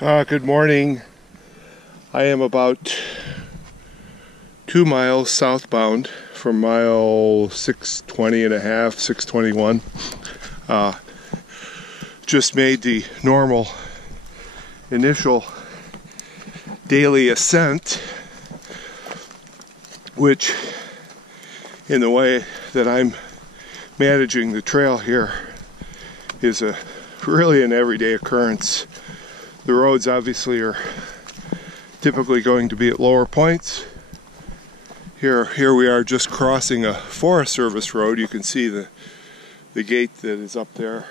Good morning. I am about 2 miles southbound from mile 620 and a half, 621. Just made the normal initial daily ascent, which in the way that I'm managing the trail here is really an everyday occurrence. The roads obviously are typically going to be at lower points. Here we are just crossing a Forest Service road. You can see the gate that is up there.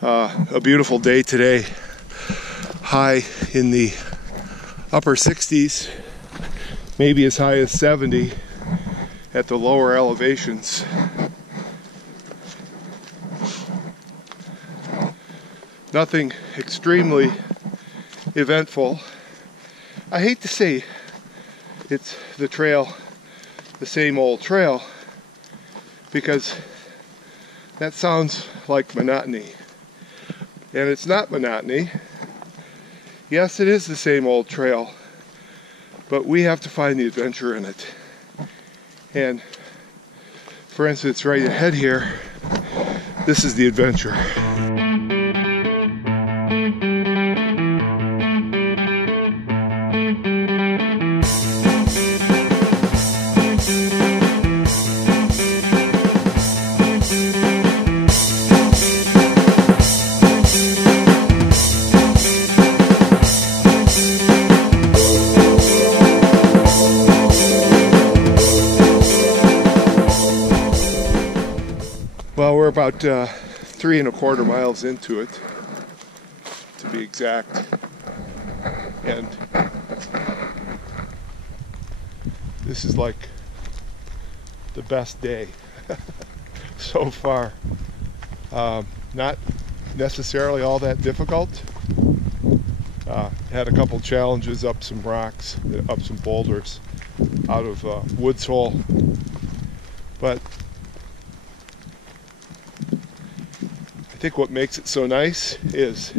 A beautiful day today. High in the upper 60s, maybe as high as 70 at the lower elevations. Nothing extremely eventful. I hate to say it's the trail, the same old trail, because that sounds like monotony. And it's not monotony. Yes, it is the same old trail, but we have to find the adventure in it. And for instance, right ahead here, this is the adventure. Well, we're about 3 1/4 miles into it, to be exact, and this is like the best day so far. Not necessarily all that difficult. Had a couple challenges up some rocks, up some boulders out of Woods Hole, but I think what makes it so nice is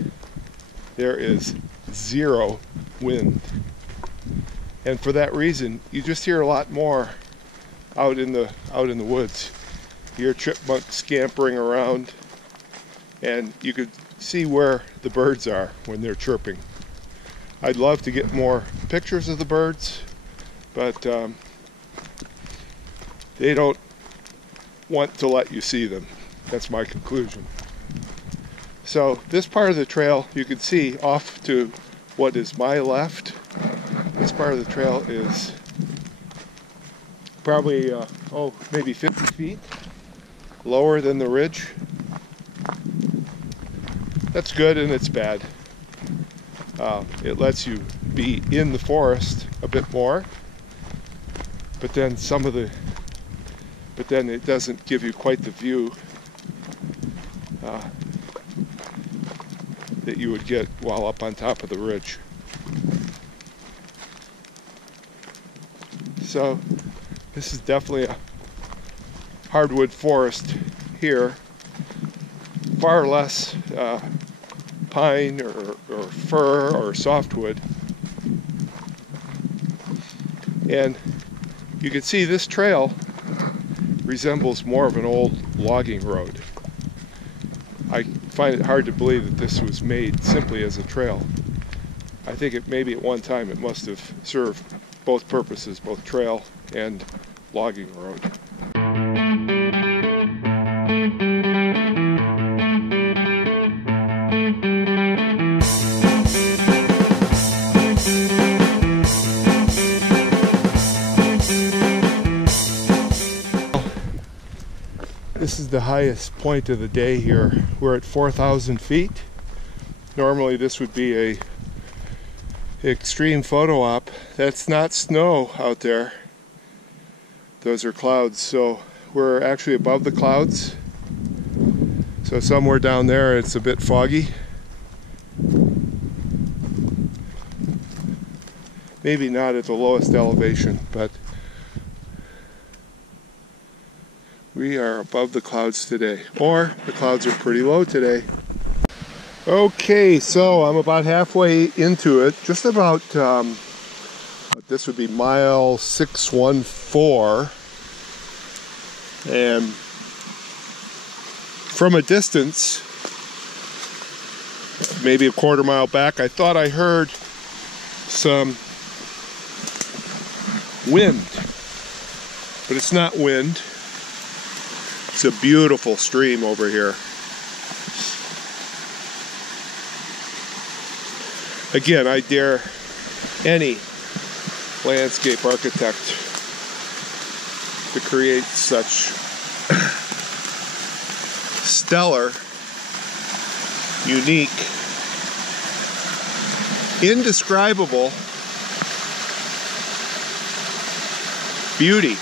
there is zero wind, and for that reason you just hear a lot more out in the woods. You hear chipmunks scampering around, and you could see where the birds are when they're chirping. I'd love to get more pictures of the birds, but they don't want to let you see them. That's my conclusion. So this part of the trail, you can see off to what is my left. This part of the trail is probably, maybe 50 feet lower than the ridge. That's good and it's bad. It lets you be in the forest a bit more, but then it doesn't give you quite the view that you would get while up on top of the ridge. So this is definitely a hardwood forest here. Far less pine or fir or softwood. And you can see this trail resembles more of an old logging road. I find it hard to believe that this was made simply as a trail. I think maybe at one time it must have served both purposes, both trail and logging road. This is the highest point of the day here. We're at 4,000 feet. Normally this would be a extreme photo op. That's not snow out there. Those are clouds. So we're actually above the clouds. So somewhere down there it's a bit foggy. Maybe not at the lowest elevation, but we are above the clouds today, or the clouds are pretty low today. Okay, so I'm about halfway into it, just about, this would be mile 614, and from a distance, maybe a quarter mile back, I thought I heard some wind, but it's not wind. It's a beautiful stream over here. Again, I dare any landscape architect to create such stellar, unique, indescribable beauty.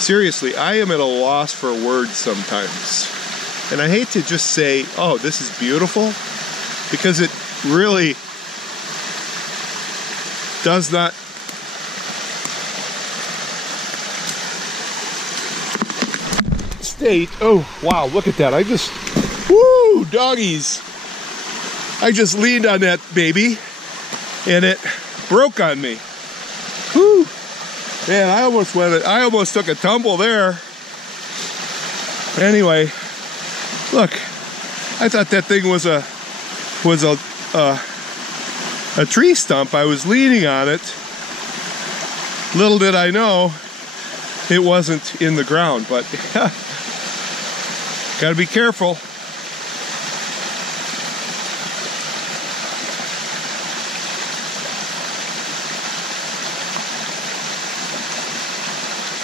Seriously, I am at a loss for words sometimes. And I hate to just say, oh, this is beautiful, because it really does not state. Oh, wow, look at that. Woo, doggies. I just leaned on that baby and it broke on me. Whoo. Man, I almost took a tumble there. Anyway, look, I thought that thing was a tree stump. I was leaning on it. Little did I know it wasn't in the ground, but gotta be careful.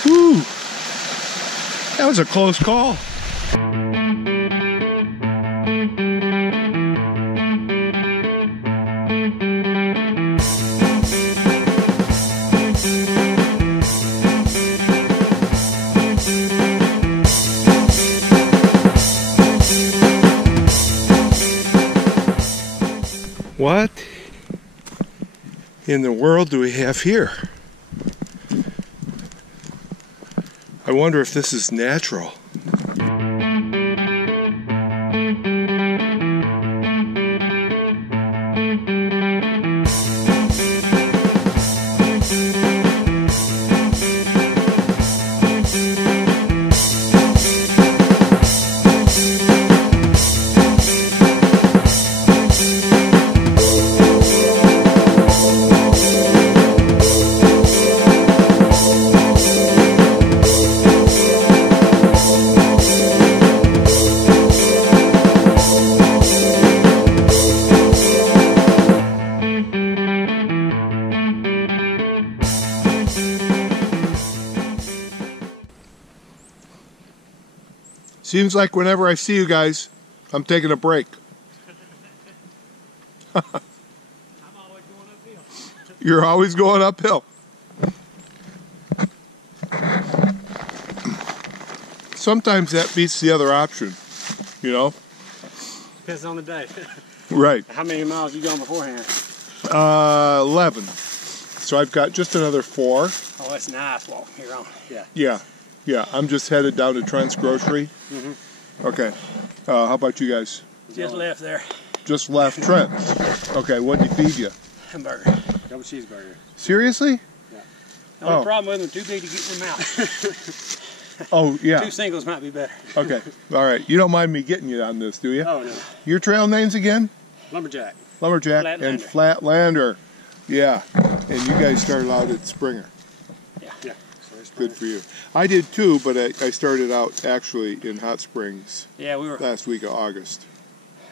Whew. That was a close call. What in the world do we have here? I wonder if this is natural. Seems like whenever I see you guys, I'm taking a break. I'm always going uphill. You're always going uphill. Sometimes that beats the other option, you know? Depends on the day. Right. How many miles you gone beforehand? 11. So I've got just another 4. Oh, that's nice walk here on. Yeah. Yeah. Yeah, I'm just headed down to Trents Grocery. Mm-hmm. Okay. How about you guys? Just left there. Just left Trents. Okay, what did he feed you? Hamburger. Double cheeseburger. Seriously? Yeah. The only problem with them, too big to get in their mouth. Oh, yeah. 2 singles might be better. Okay. All right. You don't mind me getting you on this, do you? Oh, no. Your trail names again? Lumberjack. Lumberjack and Flatlander. Yeah. And you guys started out at Springer. Yeah. Yeah. Good for you. I did too, but I started out actually in Hot Springs. Yeah, we were last week of August.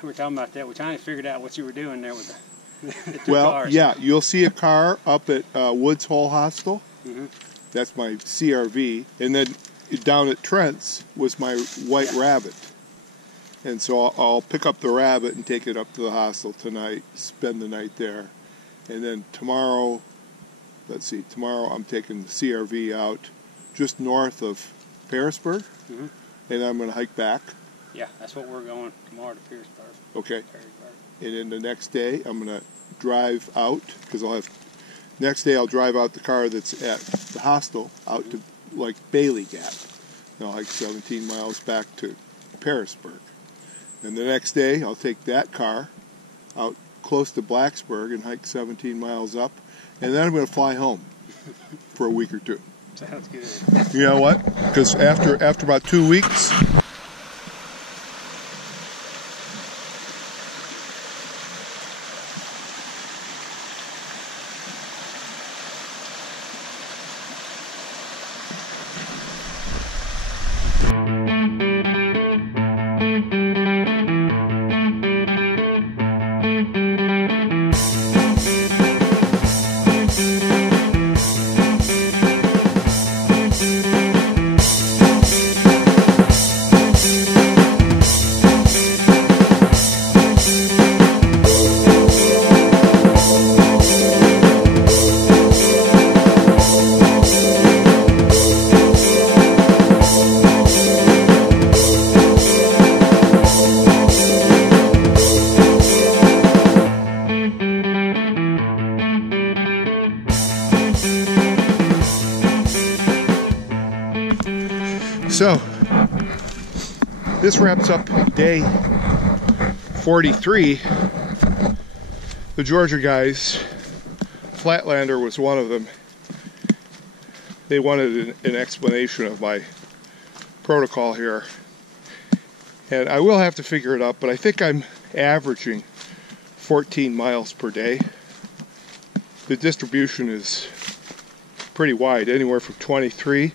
We were talking about that. We kind of figured out what you were doing there with the 2 well, cars. Yeah, you'll see a car up at Woods Hole Hostel. Mm-hmm. That's my CRV, and then down at Trents was my White Rabbit. And so I'll pick up the Rabbit and take it up to the hostel tonight, spend the night there, and then tomorrow. Let's see, tomorrow I'm taking the CRV out just north of Pearisburg, mm-hmm. and I'm going to hike back. Yeah, that's what we're going tomorrow to Pearisburg. Okay. And then the next day I'm going to drive out, because next day I'll drive out the car that's at the hostel out mm-hmm. to like Bailey Gap. And I'll hike 17 miles back to Pearisburg. And the next day, I'll take that car out close to Blacksburg and hike 17 miles up. And then I'm going to fly home for a week or two. Sounds good. You know what? Because after about 2 weeks, so this wraps up day 43. The Georgia guys, Flatlander was one of them. They wanted an explanation of my protocol here. And I will have to figure it out, but I think I'm averaging 14 miles per day. The distribution is pretty wide, anywhere from 23.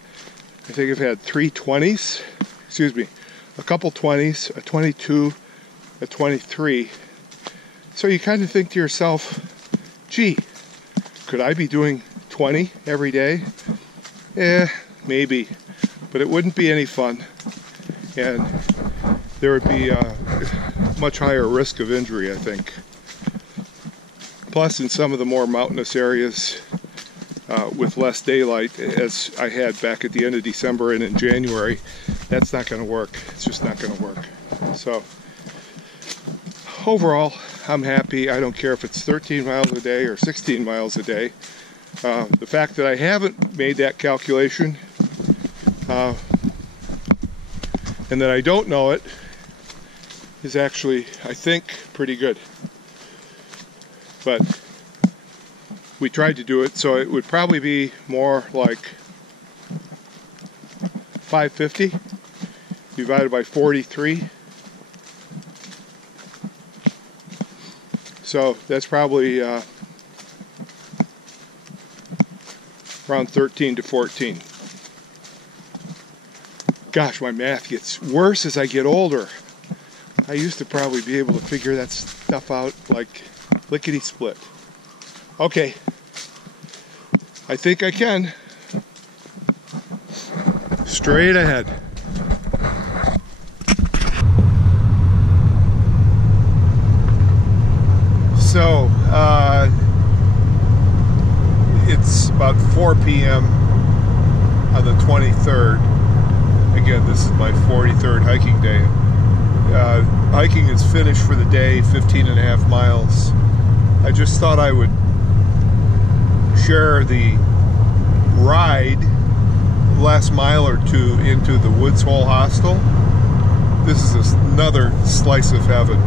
I think I've had 3 20s, excuse me, a couple 20s, a 22, a 23. So you kind of think to yourself, gee, could I be doing 20 every day? Maybe, but it wouldn't be any fun. And there would be a much higher risk of injury, I think. Plus, in some of the more mountainous areas, with less daylight, as I had back at the end of December and in January, that's not going to work. It's just not going to work. So, overall, I'm happy. I don't care if it's 13 miles a day or 16 miles a day. The fact that I haven't made that calculation, and that I don't know it, is actually, I think, pretty good. But we tried to do it, so it would probably be more like 550 divided by 43. So that's probably around 13 to 14. Gosh, my math gets worse as I get older. I used to probably be able to figure that stuff out like lickety-split. Okay, I think I can. Straight ahead. So, it's about 4 p.m. on the 23rd. Again, this is my 43rd hiking day. Hiking is finished for the day, 15.5 miles. I just thought I would share the ride, last mile or two, into the Woods Hole Hostel. This is another slice of heaven.